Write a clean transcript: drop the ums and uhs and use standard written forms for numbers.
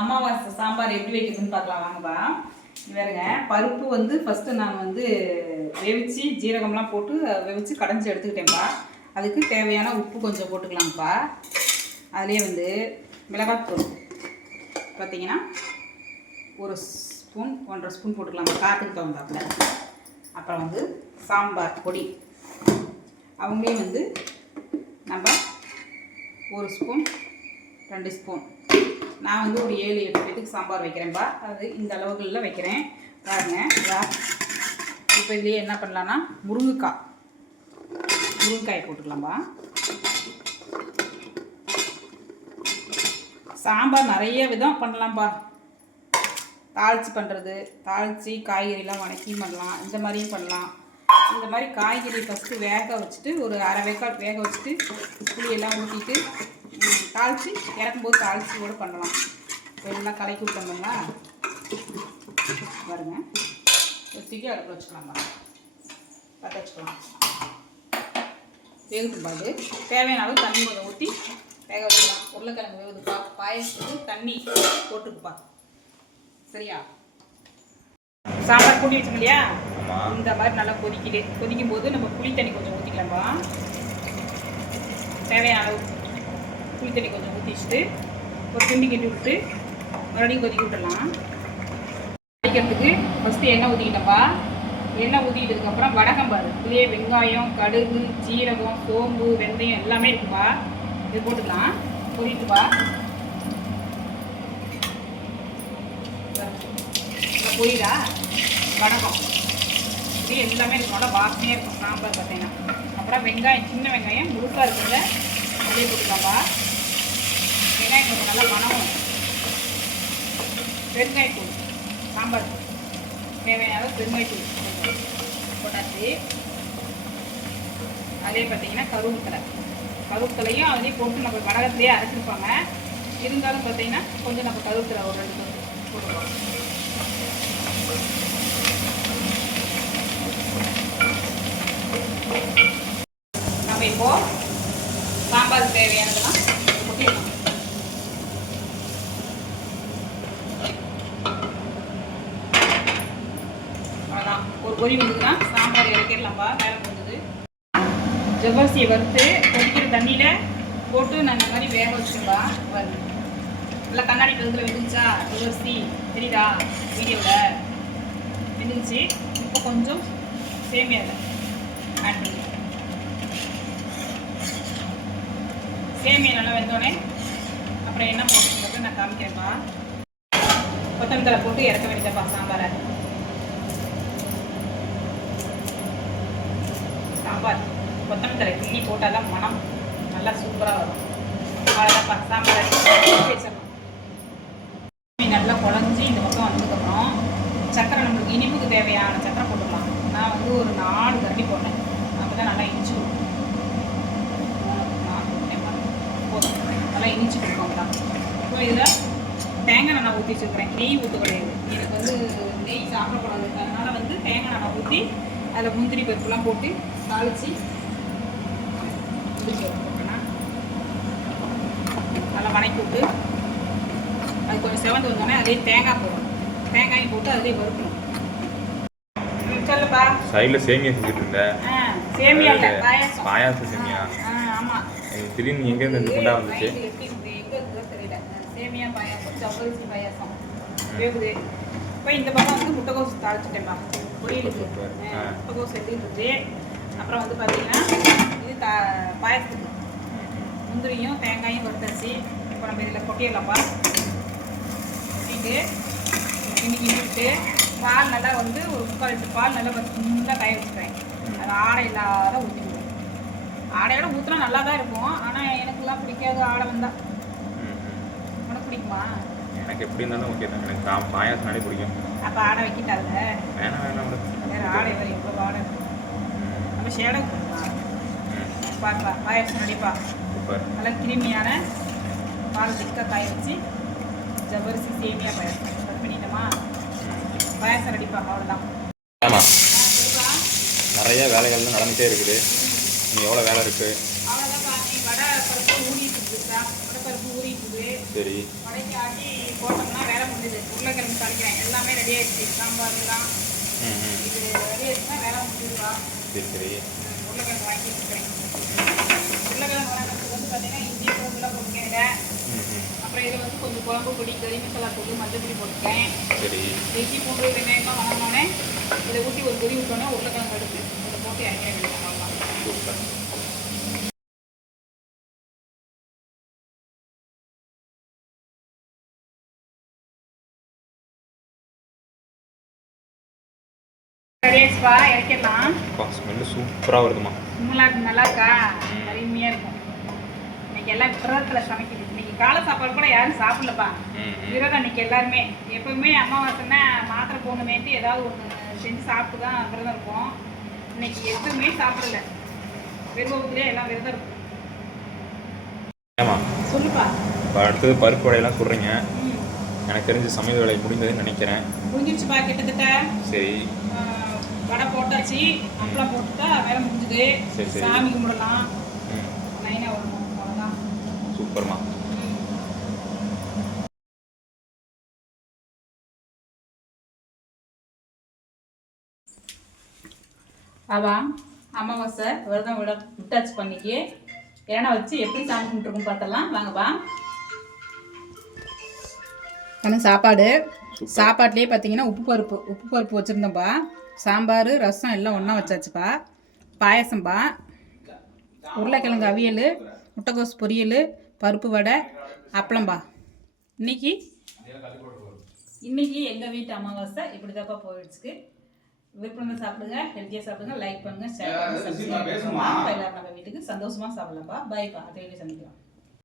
அமாவாசை சாம்பார் எப்படி வைக்கிறதுன்னு பார்க்கலாம் வாங்கப்பா. வேறுங்க பருப்பு வந்து ஃபஸ்ட்டு நான் வந்து வேவிச்சு ஜீரகம்லாம் போட்டு வேவிச்சு கடைஞ்சி எடுத்துக்கிட்டேன்ப்பா. அதுக்கு தேவையான உப்பு கொஞ்சம் போட்டுக்கலாம்ப்பா. அதுலேயே வந்து மிளகாத்தூள் பார்த்திங்கன்னா ஒரு ஸ்பூன் 1.5 ஸ்பூன் போட்டுக்கலாம்ப்பா, காற்றுக்கு தகுந்தாப்புல. அப்புறம் வந்து சாம்பார் பொடி அவங்களே வந்து நம்ம 1 ஸ்பூன் 2 ஸ்பூன். நான் வந்து ஒரு 7-8 பேத்துக்கு சாம்பார் வைக்கிறேன்ப்பா. அது இந்த அளவுகளில் வைக்கிறேன் பாருங்க. இப்போ இதுலேயே என்ன பண்ணலான்னா முருங்கைக்காய் போட்டுக்கலாம்ப்பா. சாம்பார் நிறைய விதம் பண்ணலாம்ப்பா. தாளித்து பண்ணுறது, தாளித்து காய்கறிலாம் வணக்கி பண்ணலாம், இந்த மாதிரியும் பண்ணலாம். இந்த மாதிரி காய்கறி ஃபஸ்ட்டு வேக வச்சுட்டு ஒரு அரை வேக்கால் வேக வச்சுட்டு புளியெல்லாம் ஊற்றிட்டு தாளித்து இறக்கும்போது தாளித்து கூட பண்ணலாம். எல்லாம் கலக்கி விட்டோம்னா பாருங்க, தூக்கி அடுப்பில் வச்சுக்கலாம்ப்பா. பற்ற வச்சுக்கலாம். வேகுதுப்பா. அது தேவையான அளவு தண்ணி கொஞ்சம் ஊற்றி வேக வச்சுக்கலாம். உருளைக்கிழங்கு வேகுதுப்பா. பாயசத்துக்கு தண்ணி போட்டுக்குப்பா. சரியா? சாம்பார் கூட்டி வச்சோம் இல்லையா, இந்த மாதிரி நல்லா கொதிக்கும் போது நம்ம புளி தண்ணி கொஞ்சம் ஊற்றிக்கலாம்ப்பா. தேவையான அளவு புளி தண்ணி கொஞ்சம் ஊற்றி வச்சுட்டு ஒரு கிண்டி கிண்டி விட்டு மறுபடியும் கொதிக்க விட்டுடலாம். கொதிக்கிறதுக்கு ஃபஸ்ட்டு எண்ணெய் ஊற்றிக்கிட்டோம்ப்பா. எண்ணெய் ஊற்றிக்கிட்டதுக்கப்புறம் வடகம்பாரு இதுலேயே வெங்காயம், கடுகு, ஜீரகம், சோம்பு, வெந்தயம் எல்லாமே இருக்குப்பா. இது போட்டுக்கலாம். பொரிட்டுப்பா. பொரியுதா வடகம் இது எல்லாமே இருக்கும். நல்லா வாசனையாக இருக்கும் சாம்பார் பார்த்தீங்கன்னா. அப்புறம் வெங்காயம், சின்ன வெங்காயம் முழுசாக இருக்கிறத அப்படியே போட்டுக்கலாம்ப்பா. வெங்காயம் கொஞ்சம் நல்லா மணம். பெருங்காயத்தூள், சாம்பார் தேவையான பெருங்காயத்தூள் போட்டாச்சு. அதே பார்த்தீங்கன்னா கருவேப்பிலையும் அதுலேயும் போட்டு நம்ம வடகத்துலேயே அரைச்சிருப்பாங்க. இருந்தாலும் பார்த்தீங்கன்னா கொஞ்சம் நம்ம கருவேப்பிலை ஒரு 2 போட்டுருவோம். நம்ம இப்போது சாம்பார் தேவையானதெல்லாம் கொட்டிடலாம். அவ்வளோதான். ஒரு பொரி வந்துதுன்னா சாம்பார் இறக்கிடலாம்ப்பா. வேலை முடிஞ்சது. ஜவ்வரிசியை வறுத்து கொதிக்கிற தண்ணியில் போட்டு நான் இந்த மாதிரி வேக வச்சுருப்பா. நல்லா கண்ணாடி பதத்தில் வெந்துச்சா ஜவ்வரிசி தெரியுதா வீடியோவில் வெந்துச்சு. இப்போ கொஞ்சம் சேமியாவில் ஆட் பண்ணி சேமியா நல்லா வெந்தோடனே அப்புறம் என்ன போட்டு நான் காமிக்கிறேன்ப்பா. கொத்தமல்லி தழை போட்டு இறக்க வேண்டியதாப்பா சாம்பாரை. சாம்பார் கொத்தமல்லி தழை கிள்ளி போட்டால் தான் மனம் நல்லா சூப்பராக வரும். அவ்வளோதான்ப்பா சாம்பாரை வச்சிடலாம். நல்லா குழஞ்சி இந்த பக்கம் வந்ததுக்கப்புறம் சக்கரை நம்மளுக்கு இனிப்புக்கு தேவையான சக்கரை போட்டுக்கலாம். நான் வந்து ஒரு 4 கரண்டி போட்டேன். அப்போ தான் நல்லா இனிச்சு கொடுக்கும். போதும், நல்லா இனிச்சு கொடுக்கும் தான். இப்போ இதில் தேங்காய் நான் ஊற்றி வச்சுருக்கிறேன். நெய் ஊற்ற கிடையாது. எனக்கு வந்து நெய் சாப்பிடக்கூடாது. அதனால் வந்து தேங்காய் நான் ஊற்றி அதில் முந்திரி பருப்புலாம் போட்டு தாளித்து முடிச்சு போட்டேன்னா நல்லா வணக்கி விட்டு அது கொஞ்சம் செவந்து வந்தோடனே அதே தேங்காய் போடணும். தேங்காயும் போட்டு அதிலே வறுக்கணும். சொல்லப்பா. சைடில் சேமியா செஞ்சுட்டு இருந்தேன். சேமியா இல்லை, பாயாசம். பாயாசம் சேமியா. ஆமாம். திடீர்னு எங்கேருந்து இந்த குண்டா வந்துச்சு? எப்படி எங்கே இருக்குதோ தெரியல. சேமியா பாயாசம், ஜவ்வரிசி பாயாசம் வேகுது. இப்போ இந்த பக்கம் வந்து முட்டைகோஸ் தாளிச்சுட்டேன்ப்பா. பொரியலுக்கு முட்டைகோஸ் எடுத்துக்கிட்டு அப்புறம் வந்து பார்த்தீங்கன்னா இது பாயசத்துக்கு முந்திரியும் தேங்காயும் வறுத்தாச்சு. இப்போ நம்ம இதில் கொட்டிடலாம்ப்பா. கொட்டிட்டு இன்னைக்கு விட்டு பால் நல்லா வந்து ஒரு 3/4 லிட்டர் பால் நல்லா ஃபுல்லாக காய வச்சுக்கிறேன். அது ஆடை இல்லாத ஊற்றிடுவேன். ஆடையோட ஊற்றினா நல்லா தான் இருக்கும். ஆனால் எனக்குலாம் பிடிக்காது ஆடை வந்தால். உனக்கு பிடிக்குமா? எனக்கு எப்படி இருந்தாலும் ஓகே தான். எனக்கு பாயாசம்னாலே பிடிக்கும். அப்போ ஆடை வைக்கிட்டால வேணாம் வேறு ஆடை வரை எவ்வளோ ஆடை இருக்கும். நம்ம ஷேடை கொடுக்கலாம். பார்க்கலாம். பாயாசம் நடிப்பா. சூப்பர். நல்லா கிருமியான பால் திக்காக காய வச்சு ஜவ்வரிசி சேமியா பாயாசம் கட் பண்ணிட்டோமா? பாயாசம் ரெடிப்பா. அவ்வளோதான். ஆமாம், நிறைய வேலைகள்லாம் நடந்துகிட்டே இருக்குது. இன்னும் எவ்வளோ வேலை இருக்குது? அவ்வளோதான். வடை பருப்பு ஊறிட்டு இருக்குதா? வடை பருப்பு ஊறிட்டு. சரி. வடைக்கு ஆட்டி போட்டோம். ரெடி ஆயிடுச்சு சாம்பார்லாம். ம் ம் இது ரெடி ஆயிடுச்சுன்னா வேலை முடிஞ்சிருவா. சரி சரி. உருளைக்கிழங்கு வாங்கி வச்சுக்கிறேன். உருளைக்கிழங்கு வளர்க்குறதுக்கு வந்து பார்த்தீங்கன்னா இஞ்சி பூண்டுலாம் போட்டுக்கேங்க. ம் ம் அப்புறம் இதில் வந்து கொஞ்சம் குழம்பு பொடி, கறி மசாலா தூள், மஞ்சள் பொடி போட்டுக்கேன். சரி. இஞ்சி பூண்டு வெங்காயமாக வதங்கினோடனே இதை ஊற்றி ஒரு கொதி விட்டோன்னே உருளைக்கிழங்கு எடுத்து இதை போட்டு இறக்கிற வேண்டியது அவ்வளோதான். சூப்பர். ரெடி ஆயிடுச்சுப்பா, இறக்கிடலாம். ஸ்மெல்லு சூப்பராக வருதுமா. நல்லா இருக்கா? அருமையாக இருக்கும். இன்னைக்கு எல்லாம் விரதத்தில் சமைக்குது. இன்னைக்கு காலை சாப்பாடு கூட யாரும் சாப்பிடலப்பா. ம் ம் விரதம் இன்னைக்கு எல்லாருமே. எப்பவுமே அமாவாசைன்னா மாத்திரை போகணுமேட்டு ஏதாவது ஒன்று செஞ்சு சாப்பிட்டு தான் விரதம் இருக்கும். இன்னைக்கு எதுவுமே சாப்பிடல. விரதத்துலேயே எல்லாம் விரதம் இருக்கும். ஏமா சொல்லுப்பா. இப்போ அடுத்தது பருப்பு வடையெல்லாம் சொல்கிறீங்க. ம், எனக்கு தெரிஞ்சு சமையல் வேலை முடிந்ததுன்னு நினைக்கிறேன். முடிஞ்சிருச்சுப்பா கிட்டத்தட்ட. சரி. வடை போட்டாச்சு, அப்பளம் போட்டுட்டா வேலை முடிஞ்சுது. சரி, சரி. சாமி கும்பிடலாம். ம் நைனா வரணும், அவ்வளோதான். சூப்பர்மா. அவா அமாவாசை விரதம் விட்டாச்சு பண்ணிக்கு. ஏன்னா வச்சு எப்படி சாமி கும்பிட்டுருக்கும் பார்த்தலாம் வாங்கப்பா. ஆனால் சாப்பாடு சாப்பாட்லேயே பார்த்தீங்கன்னா உப்பு பருப்பு வச்சுருந்தோம்ப்பா. சாம்பார் ரசம் எல்லாம் ஒன்றா வச்சாச்சுப்பா. பாயசம்பா, உருளைக்கிழங்கு அவியல், முட்டைக்கோஸ் பொரியல், பருப்பு வடை, அப்பளம்பா. இன்னைக்கு எங்கள் வீட்டு அமாவாசை இப்படி தான்ப்பா போயிடுச்சுக்கு. விருப்பம் சாப்பிடுங்க, ஹெல்த்தியாக சாப்பிடுங்க, லைக் பண்ணுங்க, ஷேர் பண்ணுங்க, சப்ஸ்கிரைப் பண்ணுங்க. எல்லாரும் நம்ம வீட்டுக்கு சந்தோஷமாக சாப்பிடலாம்ப்பா. பாய்ப்பா, அதே சந்திக்கலாம்.